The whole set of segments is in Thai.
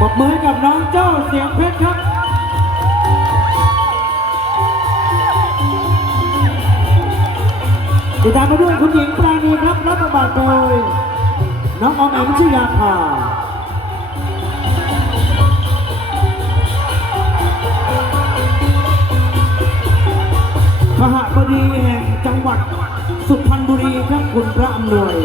ปรบมือกับน้องเจ้าเสียงเพชรครับติดตามมาด้วยคุณหญิงปราณีครับรับบทบาทโดยน้องอมแอมชื่อยาภาขหบดีแห่งจังหวัดสุพรรณบุรีครับคุณพระอำนวย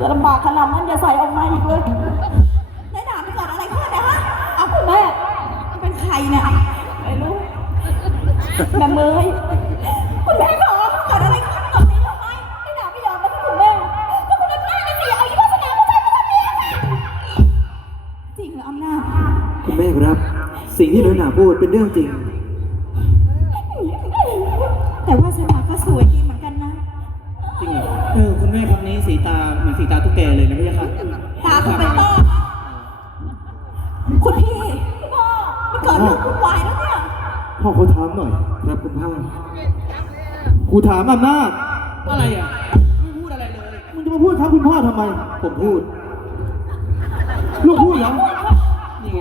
จะลำบากขนาดนั้นอย่าใส่ออกมาอีกเลยได้ด่าไปก่อนอะไรขึ้นนะฮะเอาคุณแม่เป็นใครเนี่ยไม่รู้แม่เมยคุณแม่ขอเกิดอะไรขึ้นก่อนนี้ทำไมไม่ด่าไม่ยอมมาที่คุณแม่ก็คุณแม่ไม่เสียเอาอีกวาสนาผู้ชายมาทำเมียค่ะจริงเหรออำนาจคุณแม่ครับ สิ่งที่น้อยหนาพูดเป็นเรื่องจริง คุณแม่ครับนี้สีตาเหมือนสีตาตุ๊กแกเลยนะพี่ครับตาคุณเป็นต้อคุณพี่พี่พ่อไม่เกิดเรื่องวุ่นวายแล้วเนี่ย พ่อเขาถามหน่อย ครับคุณพ่อครูถามอำนาจอะไรอะไม่พูดอะไรเลย มึงจะมาพูดครับคุณพ่อทำไม ผมพูด ลูกพูดเหรอนี่ไง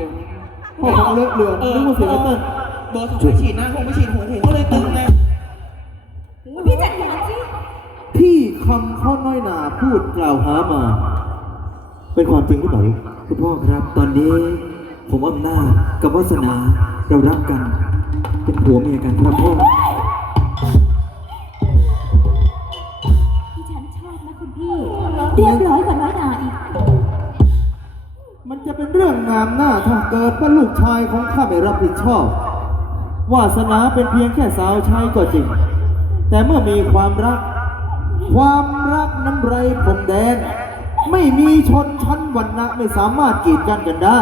พ่อเขาเลอะเลือนนึกว่าเสียงไอ้เติ้ลเบอร์สองไปฉีดนะคงไปฉีดหัวำข้อน้อยหนาพูดกล่าวหามา เป็นความจริงหรือเปล่าลูกคุณพ่อครับ ตอนนี้ผมอำนาจกับวาสนาเรารักกัน เป็นผัวเมียกันครับพ่อที่ฉันชอบนะคุณพี่เรียบร้อยกว่าน้อยหนาอีก มันจะเป็นเรื่องงามหน้าถ้าเกิดว่าลูกชายของข้าไม่รับผิดชอบ วาสนาเป็นเพียงแค่สาวใช้ก็จริง แต่เมื่อมีความรัก ความรักนั้นไรพรมแดน ไม่มีชนชั้นวรรณะไม่สามารถกีดกันกันได้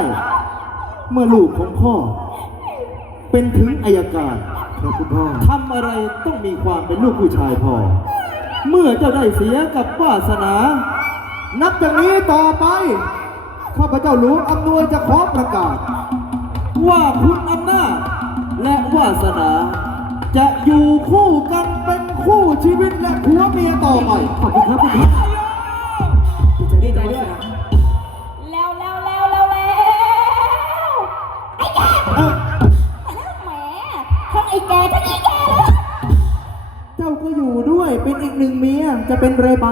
เมื่อลูกของพ่อ เป็นถึงอายการครับคุณพ่อทำอะไรต้องมีความเป็นลูกผู้ชายพอ เมื่อเจ้าได้เสียกับวาสนา นับจากนี้ต่อไป ข้าพเจ้าหลวงอำนวยจะขอประกาศ ว่าคุณอำนาจและวาสนาจะอยู่คู่กันเป็น คู่ชีวิตและผัวเมียต่อไปขอบคุณครับคุณพ่อดีใจด้วยนะแล้วแล้วแล้วแล้วแล้วไอ้แกเอ้าแหมทั้งไอ้แกทั้งไอ้แกเลยเจ้าก็อยู่ด้วยเป็นอีกหนึ่งเมียจะเป็นไรไป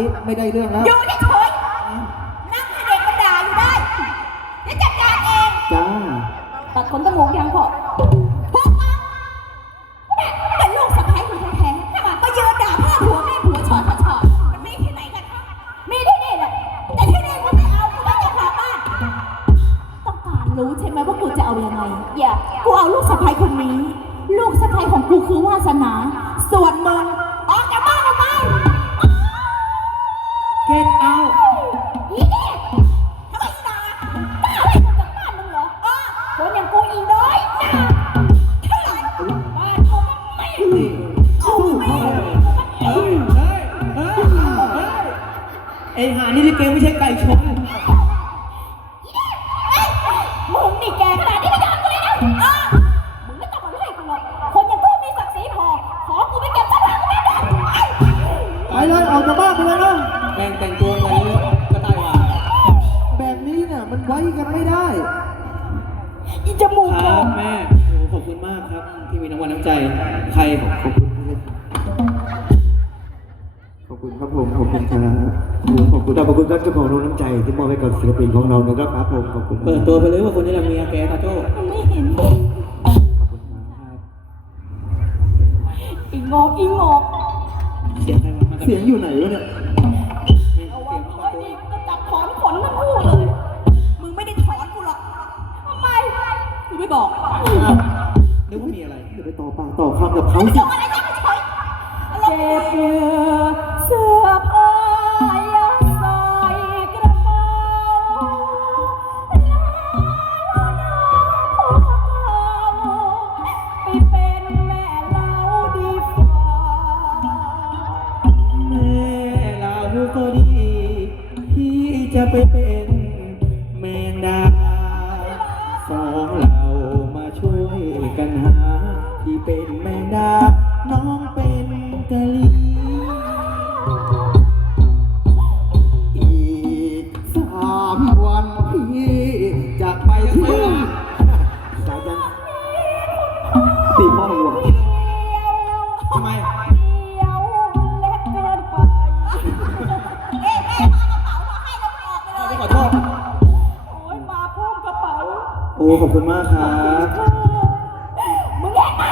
นี้ไม่ได้เรื่องแล้ว อยู่เฉยๆนั่งให้เด็กมันด่าอยู่ได้เดี๋ยวจัดการเอง จ้า ตัดขนจมูกยังพอพวกมาเนี่ยเป็นลูกสะใภ้คุณแท้ๆมายืนด่าพ่อผัวแม่ผัวชอดชอดมันมีที่ไหนกันคะมีที่นี่แหละ แต่ที่นี่กูไม่เอากูไม่จะกลับบ้านต้องการรู้ใช่ไหมว่ากูจะเอายังไงอย่ากูเอาลูกสะใภ้คนนี้ ลูกสะใภ้ของกูคือวาสนา ส่วนมึง มึงนี่แกขนาดนี้ไม่ยอมกูเลยนะเออมึงไม่ต้องมาไล่กูหรอกคนอย่างกูมีศักดิ์ศรีพอ ขอกูไปเก็บทรัพย์สินกูไม่ได้ไปเลยออกจากบ้านไปเลยนะแม่งแต่งตัวเหมือนกระต่ายหวานแบบนี้เนี่ยมันไว้กันไม่ได้ อีจมูกคโด่รับง แม่โอ้ขอบคุณมากครับ ที่มีน้ำวันน้ำใจ ใครขอบคุณ ขอบคุณครับผม ขอบคุณครับ ขอบคุณขอบคุณครับเจ้าของโรงน้ำใจที่มอบให้กับศิลปินของเรานะครับครับผมขอบคุณเปิดตัวไปเลยว่าคนนี้แหละเมียแกตาโจ้ไม่เห็นอีงอกอีงอกเสียงใครมามากับเสียงอยู่ไหนวะเนี่ยเอาวันนี้วันนี้ก็จับถอนขนทั้งคู่เลย มึงไม่ได้ถอนกูหรอกทำไมกูไม่บอกนึกว่ามีอะไรเดี๋ยวไปต่อปากต่อคำกับเขาสิอะไรนะเฉยๆอะ ขอบคุณมากครับมึงแย่ไหม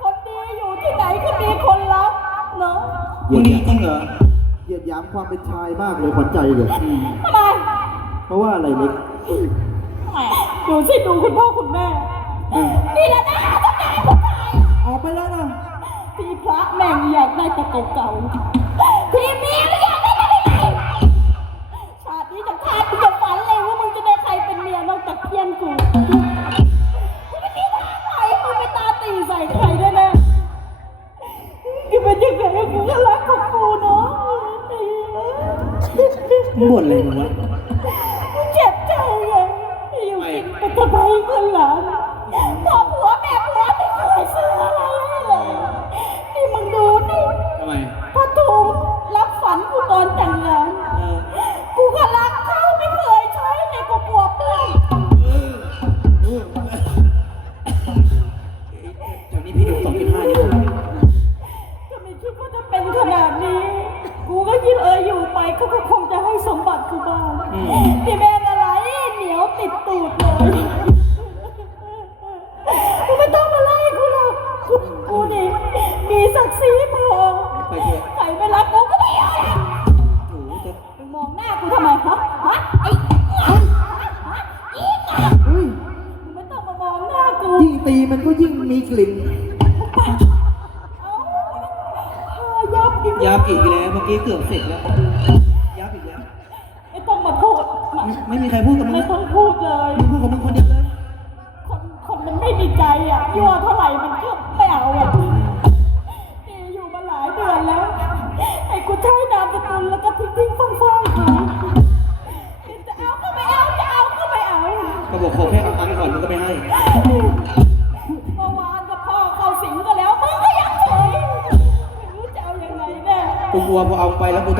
คนดีอยู่ที่ไหนก็มีคนรักเนาะมึงดีจริงเหรอเหยียดหยามความเป็นชายมากเลยขวัญใจเลยทำไมเพราะว่าอะไรเล็กดูสิดูคุณพ่อคุณแม่นี่แหละนะทำไมผมตายออกไปแล้วนะพี่พระแม่งอยากได้แต่เก่าๆพี่เมี เพี้ยนกูกูไม่มีทางไหนมึงไปตาตีใส่ใครได้แน่กูเป็นยังไงกูก็รักของกูเนาะมึงบ่นอะไรมึงวะกูเจ็บใจไงอยู่กินเป็นสะใภ้คนหลาน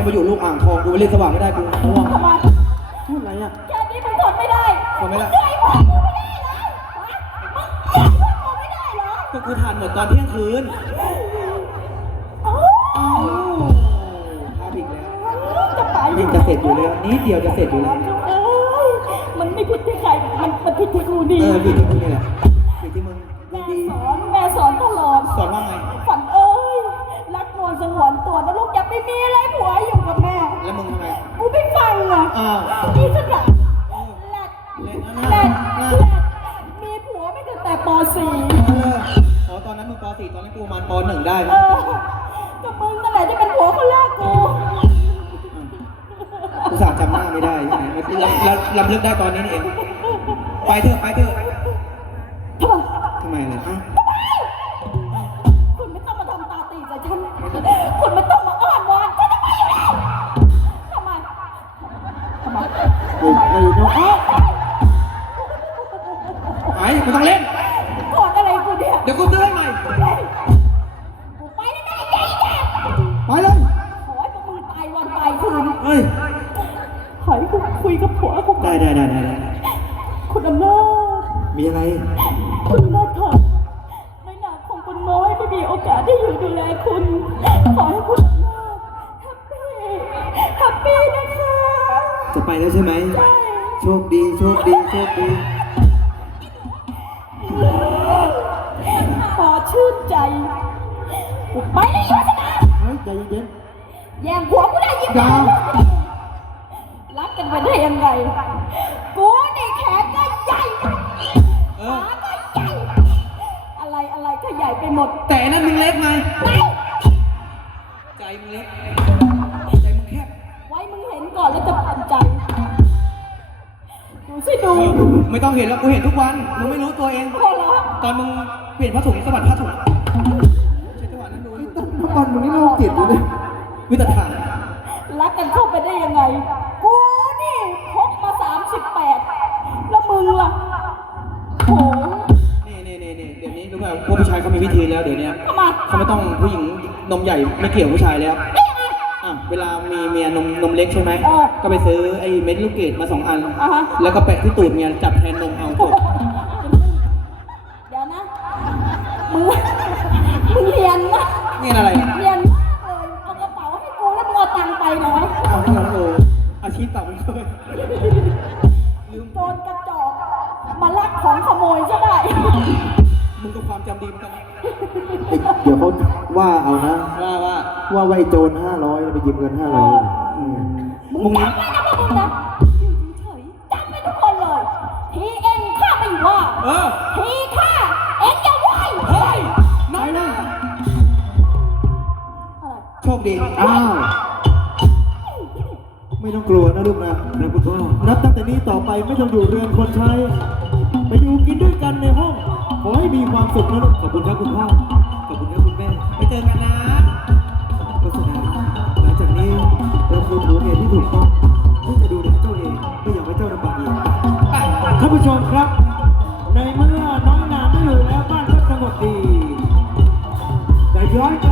ไปแล้วกูต้องไปอยู่ลูกอ่างทองกูไปเล่นสว่างไม่ได้กูง่วงทำไมพูดอะไรอะแค่นี้มึงทนไม่ได้ทนไม่ได้งเคยบอกกูไม่ได้เหรอฮะมึงเคยบอกกูไม่ได้เหรอก็กูทานหมดตอนเที่ยงคืนเอ้าอ้าวพาอีกแล้วจะไปยิ่งจะเสร็จอยู่แล้วนิดเดียวจะเสร็จอยู่แล้วเอ้ยมันไม่ผิดที่ใคร มันมันผิดที่กูดีเออผิดที่มึงนี่แหละผิดที่มึงแม่ดีสอนแม่สอนตลอด สอนว่าไงฝันเอ้ย รักนวลสงวนตัวนะลูกอย่า ไปมีอะไรผัวอยู่กับแม่ แล้วมึงทำไม กูไม่ฟังอะอ้าวนี่ขนาดแรดเล่นนะแรนะดนะแรดมีผัวไม่ตั้งแต่ป .4 เอออ๋อตอนนั้นมึงป .4 ตอนนั้นกูประมาณป .1 ได้เออก็มึงนั่นแหละที่เป็นผัวคนแรกกู กูสาห์จำหน้าไม่ได้ใช่ไหมลำลำลึกได้ตอนนี้นี่เอง ไปเถอะไปเถอะ ได้ได้ได้ได้ได้คุณอำนาจมีอะไร คุณอำนาจค่ะไม่นานคงคุณน้อยไม่มีโอกาสได้อยู่ดูแลคุณ ขอให้คุณอำนาจแฮปปี้แฮปปี้นะคะจะไปแล้วใช่ไหมโชคดีโชคดีโชคดีพอชื่นใจกูไปเลยยุทธนาเฮ้ยใจเย็นแย่งผัวกูได้ยิ่งอย่ารักกัน ไปได้ยังไง กูนี่แขนก็ใหญ่เอขาอ ก็ใหญ่ อะไรอะไรก็ใหญ่ไปหมดแต่นั่นมึงเล็กไงไปใจมึงเล็กใจมึงแคบไว้มึงเห็นก่อนแล้วจะปันใจ ดูสิดูไม่ต้องเห็นแล้วกูเห็นทุกวันมึงไม่รู้ตัวเองพอแล้วตอนมึงเปลี่ยนผ้าถุงสะบัดผ้าถุงใช่จังหวะนั้นดูอยู่ทุกวันมึงนี่โรคจิตอยู่เลยวิตาฐานรักกันเข้าไปได้ยังไง ไมเขาไม่ต้องผู้หญิงนมใหญ่ไม่เกี่ยวผู้ชายแล้วนี่ยังไงอะเวลามีเมียนมนมเล็กใช่ไหมเออก็ไปซื้อไอ้เม็ดลูกเกดมาสองอัน อ่าฮะ แล้วก็แปะที่ตูดเมียจับแทนนมเอาจบเดี๋ยวนะ มึง มึงเรียนมากนี่อะไรอะเรียนมากเลย เอากระเป๋าให้กูแล้วมึงเอาตังค์ไปเหรออ้าวโอ้โหอาชีพเต่ามันเคยลืมโจรกระจอกมาลักของขโมยใช่ไหมมึงก็ความจำดีเหมือนกันเดี๋ย วเขาว่าเอานะ ว่าว่าว่าไว้โจรห้าร้อยไปหยิบเงินห้าร้อยมึงจำไว้นะพวกมึงนะอยู่เฉยๆจำไว้ทุกคนเลยทีเองข้าไม่ว่าเออทีข้าเองอย่าไหวเฮ้ยน้อยหน้าอะไรโชคดีอ้าวไม่ต้องกลัวนะลูกนะแล้วคุณพ่อนับตั้งแต่นี้ต่อไปไม่ต้องอยู่เรือนคนใช้ ไปอยู่กินด้วยกันในห้อง ขอให้มีความสุขนะลูกขอบคุณครับคุณพ่อ ถูกต้องเพื่อจะดูแลเจ้าเองไม่อยากให้เจ้าลำบากอีกท่านผู้ชมครับ ในเมื่อน้องนานไม่อยู่แล้วบ้านก็สงบดีแต่ย้อนกลับ